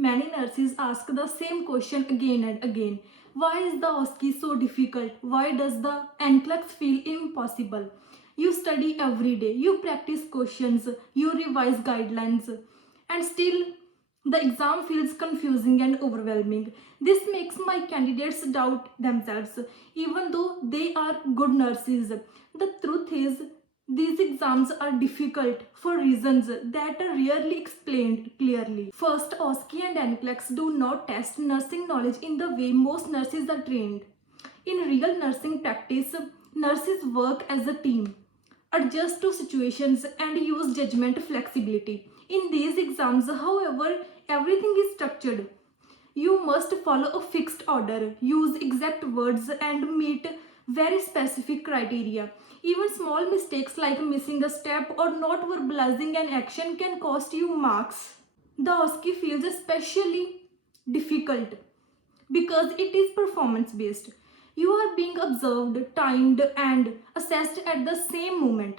Many nurses ask the same question again and again. Why is the OSCE so difficult? Why does the NCLEX feel impossible? You study every day, you practice questions, you revise guidelines, and still the exam feels confusing and overwhelming. This makes my candidates doubt themselves, even though they are good nurses. The truth is, these exams are difficult for reasons that are rarely explained clearly. First, OSCE and NCLEX do not test nursing knowledge in the way most nurses are trained. In real nursing practice, nurses work as a team, adjust to situations, and use judgment flexibility. In these exams, however, everything is structured. You must follow a fixed order, use exact words, and meet very specific criteria. Even small mistakes like missing a step or not verbalizing an action can cost you marks. The OSCE feels especially difficult because it is performance based. You are being observed, timed, and assessed at the same moment.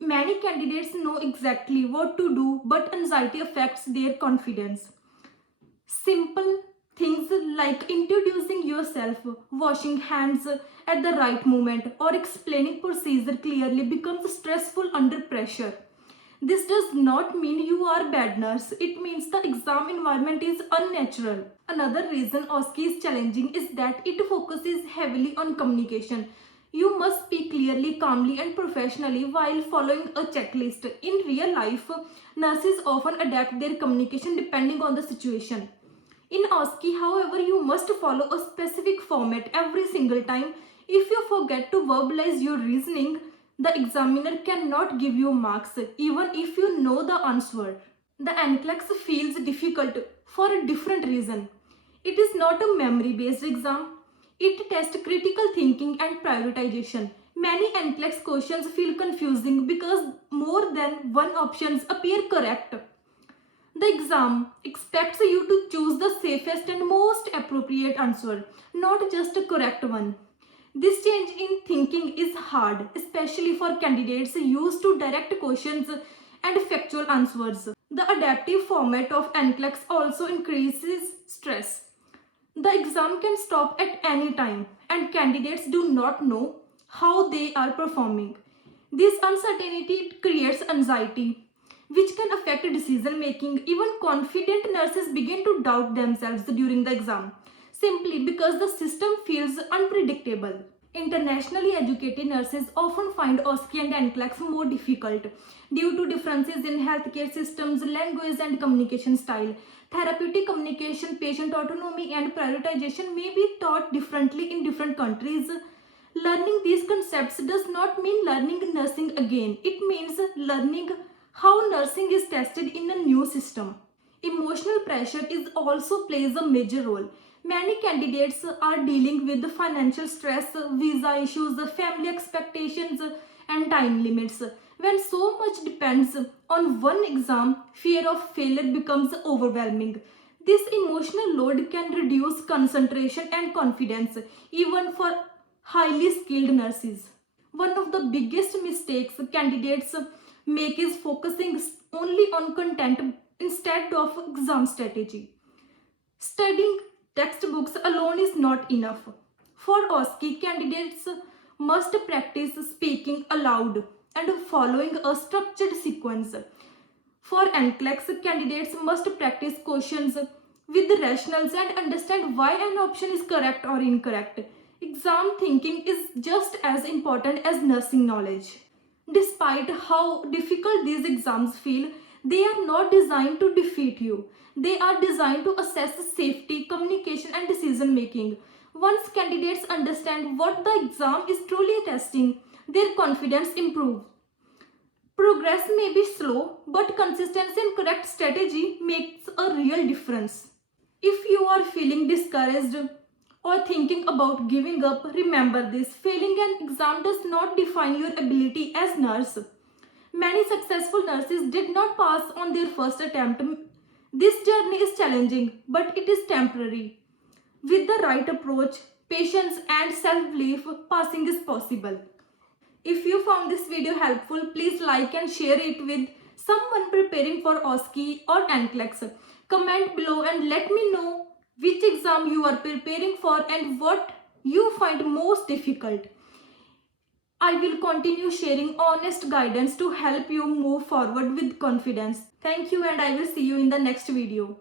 Many candidates know exactly what to do, but anxiety affects their confidence. Simple things like introducing yourself, washing hands at the right moment, or explaining procedure clearly becomes stressful under pressure. This does not mean you are a bad nurse. It means the exam environment is unnatural. Another reason OSCE is challenging is that it focuses heavily on communication. You must speak clearly, calmly, and professionally while following a checklist. In real life, nurses often adapt their communication depending on the situation. In OSCE, however, you must follow a specific format every single time. If you forget to verbalize your reasoning, the examiner cannot give you marks, even if you know the answer. The NCLEX feels difficult for a different reason. It is not a memory-based exam. It tests critical thinking and prioritization. Many NCLEX questions feel confusing because more than one options appear correct. The exam expects you to choose the safest and most appropriate answer, not just a correct one. This change in thinking is hard, especially for candidates used to direct questions and factual answers. The adaptive format of NCLEX also increases stress. The exam can stop at any time, and candidates do not know how they are performing. This uncertainty creates anxiety, which can affect decision making. Even confident nurses begin to doubt themselves during the exam, simply because the system feels unpredictable. Internationally educated nurses often find OSCE and NCLEX more difficult due to differences in healthcare systems, language, and communication style. Therapeutic communication, patient autonomy, and prioritization may be taught differently in different countries. Learning these concepts does not mean learning nursing again. It means learning how nursing is tested in a new system. Emotional pressure is also plays a major role. Many candidates are dealing with financial stress, visa issues, family expectations, and time limits. When so much depends on one exam, fear of failure becomes overwhelming. This emotional load can reduce concentration and confidence, even for highly skilled nurses. One of the biggest mistakes candidates make is focusing only on content instead of exam strategy. Studying textbooks alone is not enough. For OSCE, candidates must practice speaking aloud and following a structured sequence. For NCLEX, candidates must practice questions with rationals and understand why an option is correct or incorrect. Exam thinking is just as important as nursing knowledge. Despite how difficult these exams feel, they are not designed to defeat you. They are designed to assess safety, communication, and decision making. Once candidates understand what the exam is truly testing, their confidence improves. Progress may be slow, but consistency and correct strategy makes a real difference. If you are feeling discouraged or thinking about giving up, remember this: failing an exam does not define your ability as nurse. Many successful nurses did not pass on their first attempt. This journey is challenging, but it is temporary. With the right approach, patience, and self-belief, passing is possible. If you found this video helpful, please like and share it with someone preparing for OSCE or NCLEX. Comment below and let me know which exam you are preparing for and what you find most difficult. I will continue sharing honest guidance to help you move forward with confidence. Thank you and I will see you in the next video.